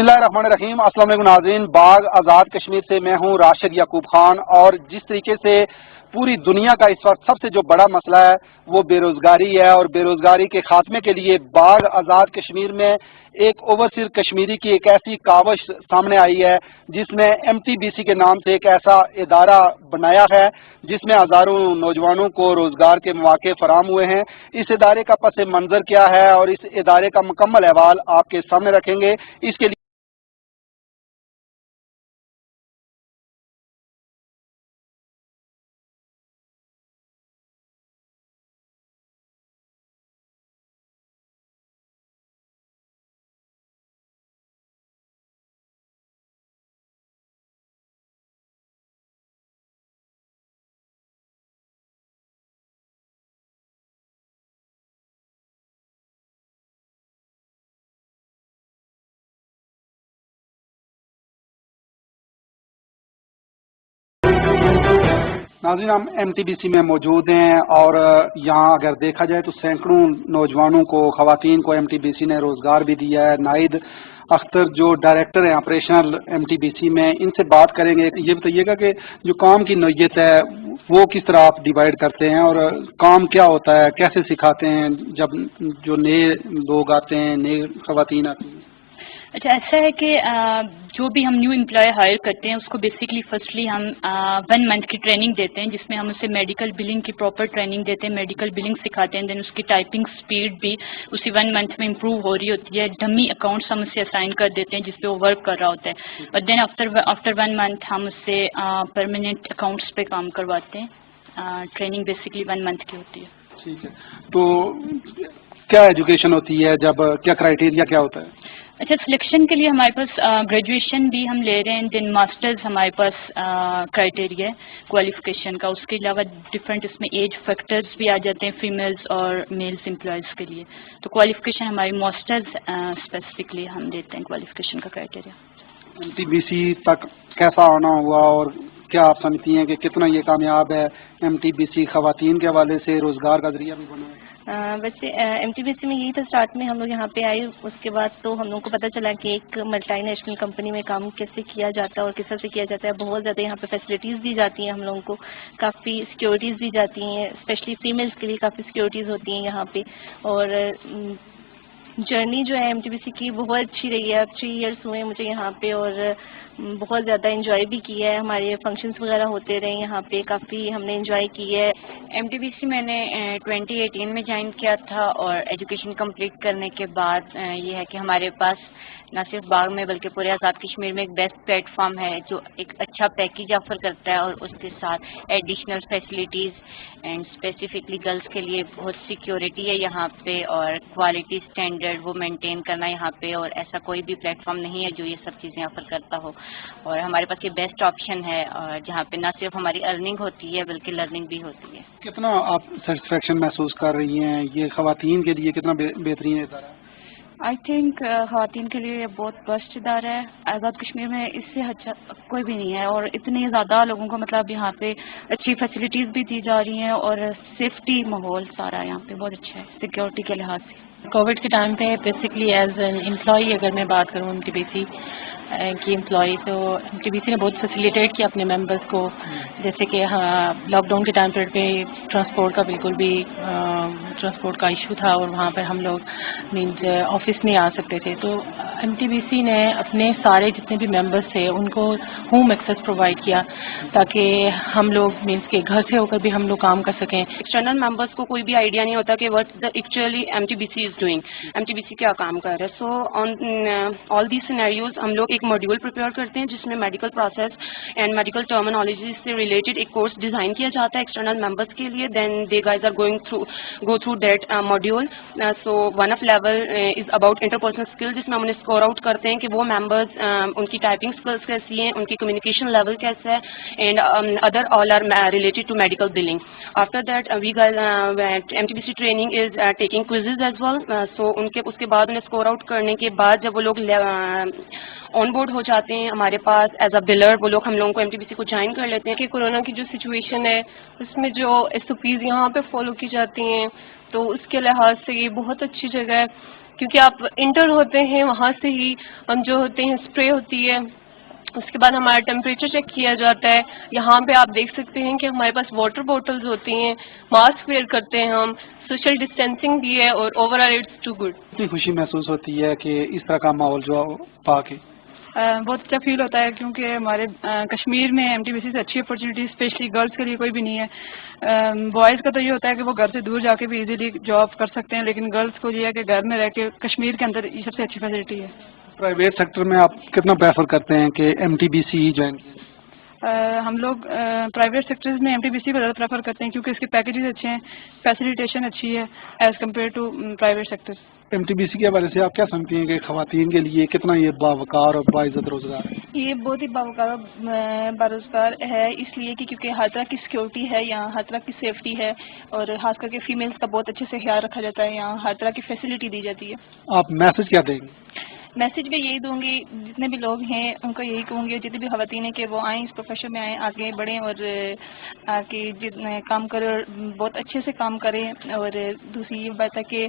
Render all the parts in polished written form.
بسم اللہ الرحمن الرحیم، السلام علیکم ناظرین۔ باغ آزاد کشمیر سے میں ہوں راشد یعقوب خان، اور جس طریقے سے پوری دنیا کا اس وقت سب سے جو بڑا مسئلہ ہے وہ بے روزگاری ہے، اور بے روزگاری کے خاتمے کے لیے باغ آزاد کشمیر میں ایک اوورسیز کشمیری کی ایک ایسی کاوش سامنے آئی ہے جس میں MTBC کے نام سے ایک ایسا ادارہ بنایا ہے جس میں ہزاروں نوجوانوں کو روزگار کے مواقع فراہم ہوئے ہیں۔ اس ادارے کا پس منظر کیا ہے اور اس ادارے کا مکمل احوال آپ کے سامنے رکھیں گے۔ اس کے لیے ناظرین، ہم MTBC میں موجود ہیں اور یہاں اگر دیکھا جائے تو سینکڑوں نوجوانوں کو، خواتین کو MTBC نے روزگار بھی دیا ہے۔ نائد اختر جو ڈائریکٹر ہیں آپریشنل MTBC میں، ان سے بات کریں گے۔ یہ بتائیے گا کہ جو کام کی نوعیت ہے وہ کس طرح آپ ڈیوائڈ کرتے ہیں، اور کام کیا ہوتا ہے، کیسے سکھاتے ہیں جب جو نئے لوگ آتے ہیں، نئے خواتین آتی ہیں؟ اچھا، ایسا ہے کہ جو بھی ہم نیو امپلائی ہائر کرتے ہیں اس کو بیسکلی فرسٹلی ہم 1 منتھ کی ٹریننگ دیتے ہیں، جس میں ہم اسے میڈیکل بلنگ کی پراپر ٹریننگ دیتے ہیں، میڈیکل بلنگ سکھاتے ہیں، دین اس کی ٹائپنگ سپیڈ بھی اسی 1 منتھ میں امپروو ہو رہی ہوتی ہے۔ ڈمی اکاؤنٹس ہم اسے اسائن کر دیتے ہیں جس پہ وہ ورک کر رہا ہوتا ہے، اور دین آفٹر 1 منتھ ہم اس سے پرماننٹ اکاؤنٹس پہ کام کرواتے ہیں۔ ٹریننگ بیسکلی 1 منتھ کی ہوتی ہے۔ ٹھیک ہے، تو کیا ایجوکیشن ہوتی ہے، جب کیا کرائیٹیریا کیا ہوتا ہے؟ اچھا، سلیکشن کے لیے ہمارے پاس گریجویشن بھی ہم لے رہے ہیں، دین ماسٹرز ہمارے پاس کرائٹیریا ہے کوالیفیکیشن کا۔ اس کے علاوہ ڈفرینٹ اس میں ایج فیکٹرز بھی آ جاتے ہیں فیمیلز اور میلز امپلائیز کے لیے، تو کوالیفیکیشن ہماری ماسٹرز اسپیسیفکلی ہم دیتے ہیں کوالیفیکیشن کا کرائٹیریا۔ MTBC تک کیسا آنا ہوا، اور کیا آپ سمجھتی ہیں کہ کتنا یہ کامیاب ہے؟ MTBC خواتین کے حوالے سے روزگار کا ذریعہ بھی بنا ہے؟ ویسے MTBC میں یہی تھا اسٹارٹ میں ہم لوگ یہاں پہ آئے، اس کے بعد تو ہم لوگوں کو پتہ چلا کہ ایک ملٹی نیشنل کمپنی میں کام کیسے کیا جاتا ہے اور کس طرح سے کیا جاتا ہے۔ بہت زیادہ یہاں پہ فیسلٹیز دی جاتی ہیں ہم لوگوں کو، کافی سیکورٹیز دی جاتی ہیں، اسپیشلی فیمیلس کے لیے کافی سیکورٹیز ہوتی ہیں یہاں پہ۔ اور جرنی جو ہے MTBC کی بہت اچھی رہی ہے۔ اب 3 ایئرس ہوئے مجھے یہاں پہ، اور بہت زیادہ انجوائے بھی کیا ہے۔ ہمارے فنکشنس وغیرہ ہوتے رہے یہاں پہ، کافی ہم نے انجوائے کی ہے۔ MTBC میں نے 2018 میں جوائن کیا تھا، اور ایجوکیشن کمپلیٹ کرنے کے بعد یہ ہے کہ ہمارے پاس نہ صرف باغ میں بلکہ پورے آزاد کشمیر میں ایک بیسٹ پلیٹ فارم ہے جو ایک اچھا پیکیج آفر کرتا ہے، اور اس کے ساتھ additional facilities and specifically girls کے لیے بہت سیکیورٹی ہے یہاں پہ، اور کوالٹی اسٹینڈرڈ وہ مینٹین کرنا یہاں پہ، اور ایسا کوئی بھی پلیٹ فارم نہیں ہے جو یہ سب چیزیں آفر کرتا ہو۔ اور ہمارے پاس یہ بیسٹ آپشن ہے، اور جہاں پہ نہ صرف ہماری ارننگ ہوتی ہے بلکہ لرننگ بھی ہوتی ہے۔ کتنا آپ سیٹسفیکشن محسوس کر رہی ہیں؟ یہ خواتین کے لیے کتنا بہترین ادارہ ہے؟ آئی تھنک خواتین کے لیے بہت بیسٹ ادارہ ہے۔ آزاد کشمیر میں اس سے اچھا کوئی بھی نہیں ہے، اور اتنے زیادہ لوگوں کو مطلب یہاں پہ اچھی فیسلٹیز بھی دی جا رہی ہیں، اور سیفٹی ماحول سارا یہاں پہ بہت اچھا ہے سیکورٹی کے لحاظ سے۔ کووڈ کے ٹائم پہ بیسکلی ایز این امپلائی اگر میں بات کروں MTBC کی امپلائی، تو MTBC نے بہت فیسیلیٹیٹ کیا اپنے ممبرس کو، جیسے کہ لاک ڈاؤن کے ٹائم پیریڈ پہ ٹرانسپورٹ کا بالکل بھی ٹرانسپورٹ کا ایشو تھا، اور وہاں پہ ہم لوگ مینس آفس نہیں آ سکتے تھے، تو MTBC نے اپنے سارے جتنے بھی ممبرس تھے ان کو ہوم ایکسیس پرووائڈ کیا تاکہ ہم لوگ مینس کے گھر سے ہو کر بھی ہم لوگ کام کر سکیں۔ ایکسٹرنل ممبرس کو کوئی بھی آئیڈیا نہیں ہوتا کہ what actually MTBC is doing, MTBC کیا کام کر رہا ہے۔ سو آن آل دیز سینیریوز ہم لوگ ایک ماڈیول پریپیئر کرتے ہیں جس میں medical process and medical terminology سے ریلیٹڈ ایک کورس ڈیزائن کیا جاتا ہے ایکسٹرنل ممبرس کے لیے، then the guys are go through that module. So one of level is about interpersonal skill, جس میں ہم انہیں اسکور آؤٹ کرتے ہیں کہ وہ ممبرز ان کی ٹائپنگ اسکلس کیسی ہیں، ان کی کمیونیکیشن لیول کیسا ہے، and other all are related to medical billing. After that we guys MTBC training is taking quizzes as well. So اس کے بعد انہیں اسکور آؤٹ کرنے کے بعد جب وہ لوگ آن بورڈ ہو جاتے ہیں ہمارے پاس ایز اے بلر، وہ لوگ ہم لوگوں کو MTBC کو جوائن کر لیتے ہیں۔ کہ کورونا کی جو سچویشن ہے اس میں جو SOPs یہاں پہ فالو کی جاتی ہیں، تو اس کے لحاظ سے یہ بہت اچھی جگہ ہے کیونکہ آپ انٹر ہوتے ہیں وہاں سے ہی ہم جو ہوتے ہیں اسپرے ہوتی ہے، اس کے بعد ہمارا ٹیمپریچر چیک کیا جاتا ہے. یہاں پہ آپ دیکھ سکتے ہیں کہ ہمارے پاس واٹر بوٹلز ہوتی ہیں، ماسک ویئر کرتے ہیں ہم، سوشل ڈسٹینسنگ بھی ہے اور overall it's too good. کتنی خوشی محسوس ہوتی ہے کہ اس طرح کا ماحول جو پا کے؟ بہت اچھا فیل ہوتا ہے کیونکہ ہمارے کشمیر میں MTBC سے اچھی اپرچونیٹی اسپیشلی گرلس کے لیے کوئی بھی نہیں ہے. بوائز کا تو یہ ہوتا ہے کہ وہ گھر سے دور جا کے بھی ایزیلی جاب کر سکتے ہیں، لیکن گرلس کو یہ ہے کہ گھر میں رہ کے کشمیر کے اندر یہ سب سے اچھی فیسلٹی ہے. پرائیویٹ سیکٹر میں آپ کتنا پریفر کرتے ہیں کہ MTBC ہی جوائن کیے؟ ہم لوگ پرائیویٹ سیکٹرز میں MTBC کو زیادہ پریفر کرتے ہیں کیونکہ اس کے پیکیجز اچھے ہیں، فیسیلیٹیشن اچھی ہے as compared to private sector. MTBC کے حوالے سے آپ کیا سمجھتی ہیں کہ خواتین کے لیے کتنا یہ باوقار اور باعزت روزگار ہے؟ یہ بہت ہی باوقار باروزگار ہے، اس لیے کہ کیونکہ ہر طرح کی سیکورٹی ہے یہاں، ہر طرح کی سیفٹی ہے، اور خاص کر کے فیمیلز کا بہت اچھے سے خیال رکھا جاتا ہے یہاں، ہر طرح کی فیسلٹی دی جاتی ہے. آپ میسج کیا دیں گے؟ میسج بھی یہی دوں گی، جتنے بھی لوگ ہیں ان کو یہی کہوں گی، جتنی بھی خواتین ہیں کہ وہ آئیں اس پروفیشن میں، آئیں آگے بڑھیں اور کہ کام کریں اور بہت اچھے سے کام کریں. اور دوسری یہ بات ہے کہ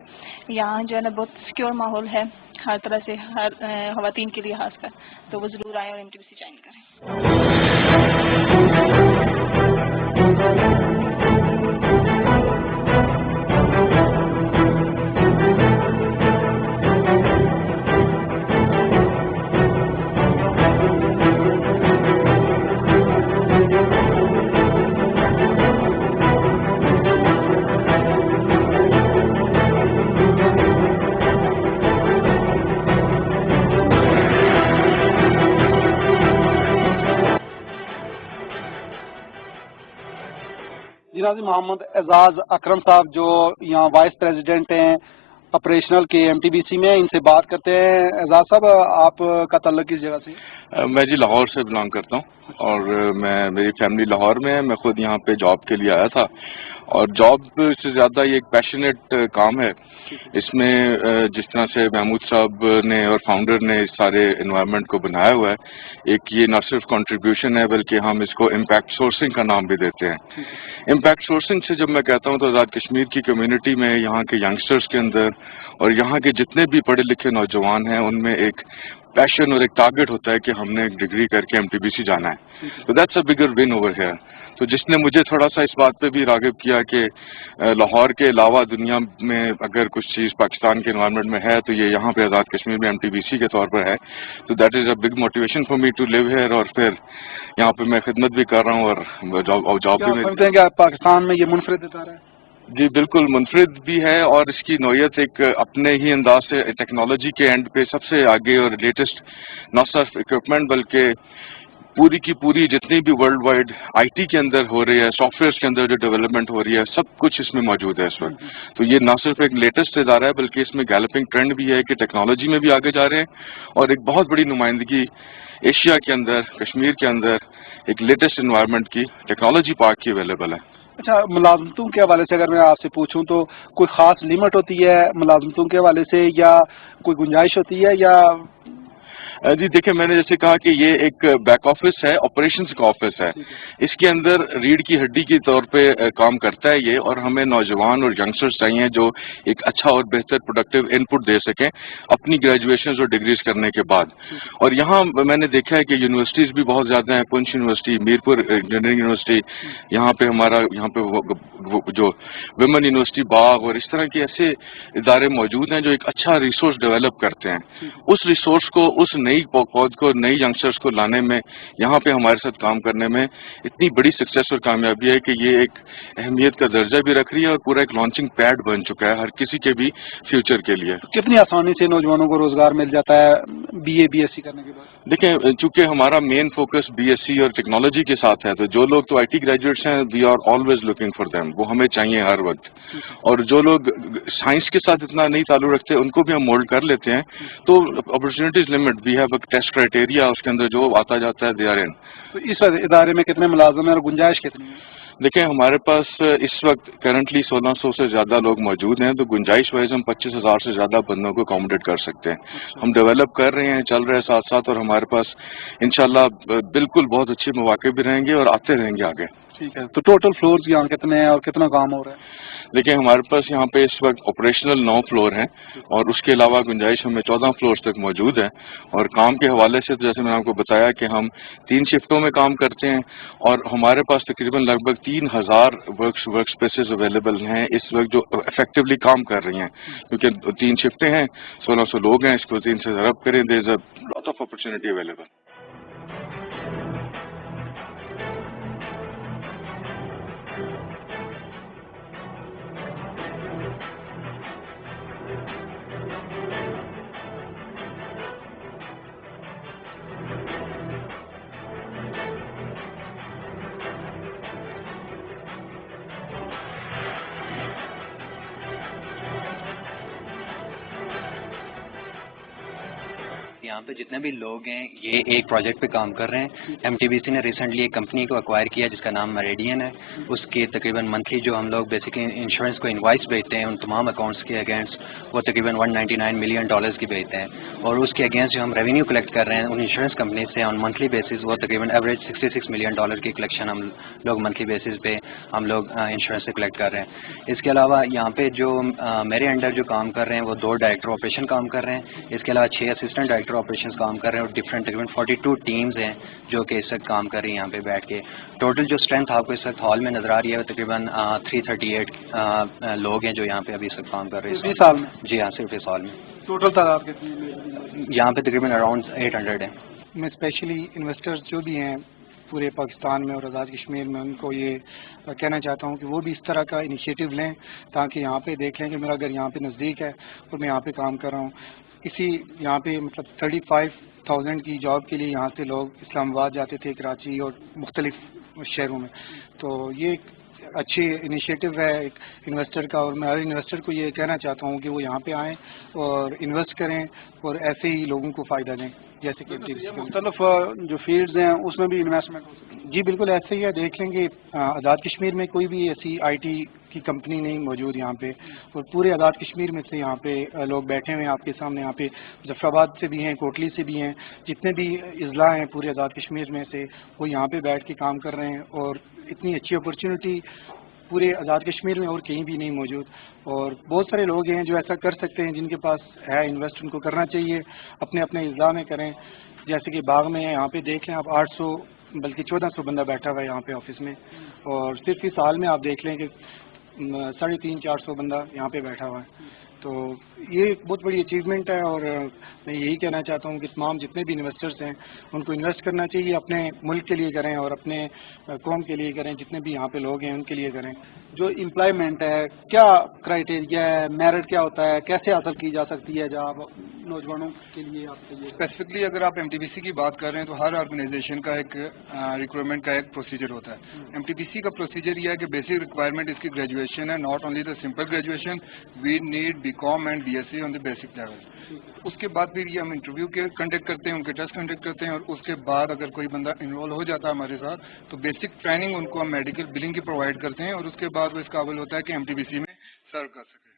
یہاں جو ہے نا بہت سیکیور ماحول ہے ہر طرح سے، ہر خواتین کے لیے خاص کر، تو وہ ضرور آئیں اور MTBC جوائن کریں. جناب محمد اعزاز اکرم صاحب جو یہاں وائس پریزیڈنٹ ہیں آپریشنل کے MTBC میں، ان سے بات کرتے ہیں. اعزاز صاحب، آپ کا تعلق کس جگہ سے؟ میں جی لاہور سے بلانگ کرتا ہوں اور میری فیملی لاہور میں ہے. میں خود یہاں پہ جاب کے لیے آیا تھا اور جاب سے زیادہ یہ ایک پیشنیٹ کام ہے. اس میں جس طرح سے محمود صاحب نے اور فاؤنڈر نے اس سارے انوائرمنٹ کو بنایا ہوا ہے، ایک یہ نہ صرف کنٹریبیوشن ہے بلکہ ہم اس کو امپیکٹ سورسنگ کا نام بھی دیتے ہیں. امپیکٹ سورسنگ سے جب میں کہتا ہوں تو آزاد کشمیر کی کمیونٹی میں، یہاں کے ینگسٹرز کے اندر اور یہاں کے جتنے بھی پڑھے لکھے نوجوان ہیں ان میں ایک پیشن اور ایک ٹارگٹ ہوتا ہے کہ ہم نے ایک ڈگری کر کے MTBC جانا ہے. تو that's a bigger one over here. تو جس نے مجھے تھوڑا سا اس بات پہ بھی راغب کیا کہ لاہور کے علاوہ دنیا میں اگر کچھ چیز پاکستان کے انوائرمنٹ میں ہے تو یہ یہاں پہ آزاد کشمیر میں MTBC کے طور پر ہے. تو that is a big motivation for me to live here. اور پھر یہاں پہ میں خدمت بھی کر رہا ہوں اور جاب بھی سمجھتے ہیں کہ پاکستان میں یہ منفرد ادارہ ہے؟ جی بالکل منفرد بھی ہے، اور اس کی نوعیت ایک اپنے ہی انداز سے ٹیکنالوجی کے اینڈ پہ سب سے آگے اور لیٹسٹ، نہ صرف اکوپمنٹ بلکہ پوری کی پوری جتنی بھی ورلڈ وائڈ IT کے اندر ہو رہی ہے، سافٹ ویئر کے اندر جو ڈیولپمنٹ ہو رہی ہے، سب کچھ اس میں موجود ہے اس وقت. تو یہ نہ صرف ایک لیٹسٹ ادارہ ہے بلکہ اس میں گیلپنگ ٹرینڈ بھی ہے کہ ٹیکنالوجی میں بھی آگے جا رہے ہیں، اور ایک بہت بڑی نمائندگی ایشیا کے اندر، کشمیر کے اندر ایک لیٹسٹ انوائرمنٹ کی ٹیکنالوجی پارک کی اویلیبل ہے. اچھا، ملازمتوں کے حوالے سے اگر میں آپ سے پوچھوں تو کوئی خاص لمٹ ہوتی ہے ملازمتوں کے حوالے سے، یا کوئی گنجائش ہوتی ہے؟ یا جی دیکھیں، میں نے جیسے کہا کہ یہ ایک بیک آفس ہے، آپریشنز کا آفس ہے. اس کے اندر ریڑھ کی ہڈی کے طور پہ کام کرتا ہے یہ، اور ہمیں نوجوان اور ینگسٹرز چاہیے جو ایک اچھا اور بہتر پروڈکٹیو ان پٹ دے سکیں اپنی گریجویشنز اور ڈگریز کرنے کے بعد. اور یہاں میں نے دیکھا ہے کہ یونیورسٹیز بھی بہت زیادہ ہیں. پنچ یونیورسٹی، میرپور انجینئرنگ یونیورسٹی، یہاں پہ جو ویمن یونیورسٹی باغ اور اس طرح کے ایسے ادارے موجود ہیں جو ایک اچھا ریسورس ڈیولپ کرتے ہیں. اس ریسورس کو، اس نئی پود کو، نئی ینگسٹرز کو لانے میں، یہاں پہ ہمارے ساتھ کام کرنے میں اتنی بڑی سکسیس اور کامیابی ہے کہ یہ ایک اہمیت کا درجہ بھی رکھ رہی ہے اور پورا ایک لانچنگ پیڈ بن چکا ہے ہر کسی کے بھی فیوچر کے لیے. کتنی آسانی سے نوجوانوں کو روزگار مل جاتا ہے BA BSc کرنے کے بعد؟ دیکھیں، چونکہ ہمارا مین فوکس BSc اور ٹیکنالوجی کے ساتھ ہے، تو جو لوگ تو IT گریجویٹس ہیں، we are always looking for them. وہ ہمیں چاہیے ہر وقت. اور جو لوگ سائنس کے ساتھ اتنا نہیں تعلق رکھتے ان کو بھی ہم مولڈ کر لیتے ہیں. تو opportunities limit, we have a test criteria, اس کے اندر جو آتا جاتا ہے دے آر ان. تو اس ادارے میں کتنے ملازم ہیں اور گنجائش کتنی ہے؟ دیکھیں، ہمارے پاس اس وقت کرنٹلی 1600 سے زیادہ لوگ موجود ہیں. تو گنجائش وائز ہم 25,000 سے زیادہ بندوں کو اکاموڈیٹ کر سکتے ہیں. ہم ڈیولپ کر رہے ہیں، چل رہے ہیں ساتھ ساتھ، اور ہمارے پاس انشاءاللہ بالکل بہت اچھے مواقع بھی رہیں گے اور آتے رہیں گے آگے. ٹھیک ہے, تو ٹوٹل فلورز یہاں کتنے ہیں اور کتنا کام ہو رہا ہے؟ دیکھیں ہمارے پاس یہاں پہ اس وقت آپریشنل 9 فلور ہیں اور اس کے علاوہ گنجائش ہمیں 14 فلورز تک موجود ہے. اور کام کے حوالے سے تو جیسے میں نے آپ کو بتایا کہ ہم 3 شفٹوں میں کام کرتے ہیں اور ہمارے پاس تقریباً لگ بھگ 3000 ورک اسپیسز اویلیبل ہیں اس وقت جو افیکٹولی کام کر رہی ہیں, کیونکہ 3 شفٹیں ہیں, 1600 لوگ ہیں, اس کو 3 سے ضرب کریں, دیر از اے لاٹ آف اپرچونٹی اویلیبل. یہاں پہ جتنے بھی لوگ ہیں یہ ایک پروجیکٹ پہ کام کر رہے ہیں. ایم ٹی بی سی نے ریسنٹلی ایک کمپنی کو ایکوائر کیا جس کا نام میریڈین ہے. اس کے تقریباً منتھلی جو ہم لوگ بیسکلی انشورنس کو انوائس بھیجتے ہیں ان تمام اکاؤنٹس کے اگینسٹ وہ تقریباً $199 ملین کی بھیجتے ہیں. اور اس کے اگینسٹ جو ہم ریونیو کلیکٹ کر رہے ہیں ان انشورنس کمپنی سے آن منتھلی بیسس وہ تقریباً ایوریج $66 ملین کی کلیکشن ہم لوگ منتھلی بیسس پہ ہم لوگ انشورنس سے کلیکٹ کر رہے ہیں. اس کے علاوہ یہاں پہ جو میرے انڈر جو کام کر رہے ہیں وہ 2 ڈائریکٹر آپریشن کام کر رہے ہیں. اس کے علاوہ 6 اسسٹنٹ ڈائریکٹر آپریشن کام کر رہے ہیں اور ڈفرینٹ تقریباً 42 ٹیمز ہیں جو کہ اس وقت کام کر رہی ہیں یہاں پہ بیٹھ کے. ٹوٹل جو اسٹرینتھ آپ کو اس وقت ہال میں نظر آ رہی ہے وہ تقریباً 338 لوگ ہیں جو یہاں پہ ابھی اس وقت کام کر رہے ہیں. اس سال میں؟ جی ہاں, صرف اس سال میں. ٹوٹل تعداد کتنی یہاں پہ تقریباً اراؤنڈ 800 ہیں. میں اسپیشلی انویسٹرز جو بھی ہیں پورے پاکستان میں اور آزاد کشمیر میں ان کو یہ کہنا چاہتا ہوں کہ وہ بھی اس طرح کا انیشیٹو لیں تاکہ یہاں پہ دیکھ لیں کہ میرا گھر یہاں پہ نزدیک ہے اور میں یہاں پہ کام کر رہا ہوں. اسی یہاں پہ مطلب 35,000 کی جاب کے لیے یہاں سے لوگ اسلام آباد جاتے تھے, کراچی اور مختلف شہروں میں. تو یہ ایک اچھی انیشیٹو ہے ایک انویسٹر کا, اور میں ہر انویسٹر کو یہ کہنا چاہتا ہوں کہ وہ یہاں پہ آئیں اور انویسٹ کریں اور ایسے ہی لوگوں کو فائدہ دیں جیسے کہ مختلف جو فیلڈز ہیں اس میں بھی انویسٹمنٹ ہو سکتی ہے. جی بالکل ایسے ہی ہے. دیکھ لیں گے آزاد کشمیر میں کوئی بھی ایسی آئی ٹی کی کمپنی نہیں موجود یہاں پہ, اور پورے آزاد کشمیر میں سے یہاں پہ لوگ بیٹھے ہوئے ہیں آپ کے سامنے. یہاں پہ مظفر آباد سے بھی ہیں, کوٹلی سے بھی ہیں, جتنے بھی اضلاع ہیں پورے آزاد کشمیر میں سے وہ یہاں پہ بیٹھ کے کام کر رہے ہیں. اور اتنی اچھی اپرچونٹی پورے آزاد کشمیر میں اور کہیں بھی نہیں موجود. اور بہت سارے لوگ ہیں جو ایسا کر سکتے ہیں, جن کے پاس ہے انویسٹ ان کو کرنا چاہیے, اپنے اپنے اضلاع میں کریں. جیسے کہ باغ میں یہاں پہ دیکھ لیں آپ 800 بلکہ 1400 بندہ بیٹھا ہوا ہے یہاں پہ آفس میں, اور صرف اس سال میں آپ دیکھ لیں کہ 350-400 بندہ یہاں پہ بیٹھا ہوا ہے. تو یہ ایک بہت بڑی اچیومنٹ ہے, اور میں یہی کہنا چاہتا ہوں کہ تمام جتنے بھی انویسٹرز ہیں ان کو انویسٹ کرنا چاہیے, اپنے ملک کے لیے کریں اور اپنے قوم کے لیے کریں, جتنے بھی یہاں پہ لوگ ہیں ان کے لیے کریں. جو امپلائمنٹ ہے کیا کرائٹیریا ہے, میرٹ کیا ہوتا ہے, کیسے حاصل کی جا سکتی ہے جب نوجوانوں کے لیے آپ کے لیے؟ اسپیسیفکلی اگر آپ ایم ٹی بی سی کی بات کر رہے ہیں تو ہر آرگنائزیشن کا ایک ریکروٹمنٹ کا ایک پروسیجر ہوتا ہے. ایم ٹی بی سی کا پروسیجر یہ ہے کہ بیسک ریکوائرمنٹ اس کی گریجویشن ہے, not only the simple graduation, we need BCom and BSc on the basic level. اس کے بعد پھر یہ ہم انٹرویو کنڈکٹ کرتے ہیں, ان کے ٹیسٹ کنڈکٹ کرتے ہیں, اور اس کے بعد اگر کوئی بندہ انرول ہو جاتا ہے ہمارے ساتھ تو بیسک ٹریننگ ان کو ہم میڈیکل بلنگ کی پرووائڈ کرتے ہیں, اور اس کے بعد وہ اس قابل ہوتا ہے کہ ایم ٹی بی سی میں سرو کر سکے.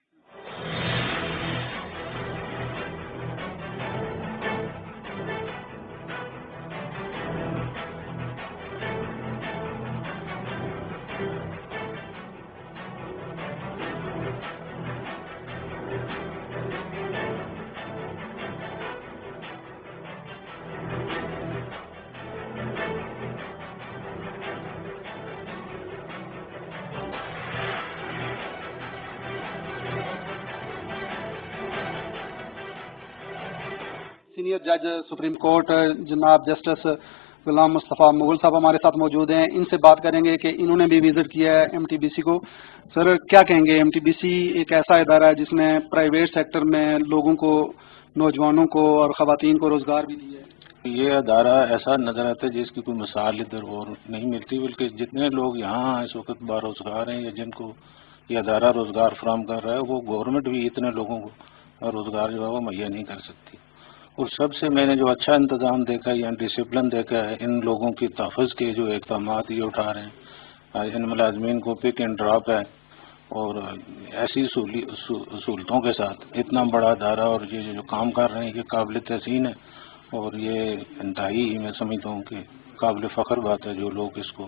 سینئر جج سپریم کورٹ جناب جسٹس غلام مصطفیٰ مغل صاحب ہمارے ساتھ موجود ہیں. ان سے بات کریں گے کہ انہوں نے بھی وزٹ کیا ہے ایم ٹی بی سی کو. سر کیا کہیں گے, ایم ٹی بی سی ایک ایسا ادارہ ہے جس نے پرائیویٹ سیکٹر میں لوگوں کو, نوجوانوں کو اور خواتین کو روزگار بھی دیا ہے. یہ ادارہ ایسا نظر آتا ہے جس کی کوئی مثال ادھر اور نہیں ملتی, بلکہ جتنے لوگ یہاں اس وقت باروزگار ہیں یا جن کو یہ ادارہ روزگار فراہم کر رہا ہے وہ گورنمنٹ بھی اتنے لوگوں کو روزگار جو ہے وہ مہیا نہیں کر سکتی. اور سب سے میں نے جو اچھا انتظام دیکھا ہے یا ڈسپلن دیکھا ہے, ان لوگوں کی تحفظ کے جو اقدامات یہ اٹھا رہے ہیں, ان ملازمین کو پک اینڈ ڈراپ ہے, اور ایسی سہولتوں کے ساتھ اتنا بڑا ادارہ اور یہ جو کام کر رہے ہیں یہ قابل تحسین ہے, اور یہ انتہائی میں سمجھتا ہوں کہ قابل فخر بات ہے جو لوگ اس کو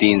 3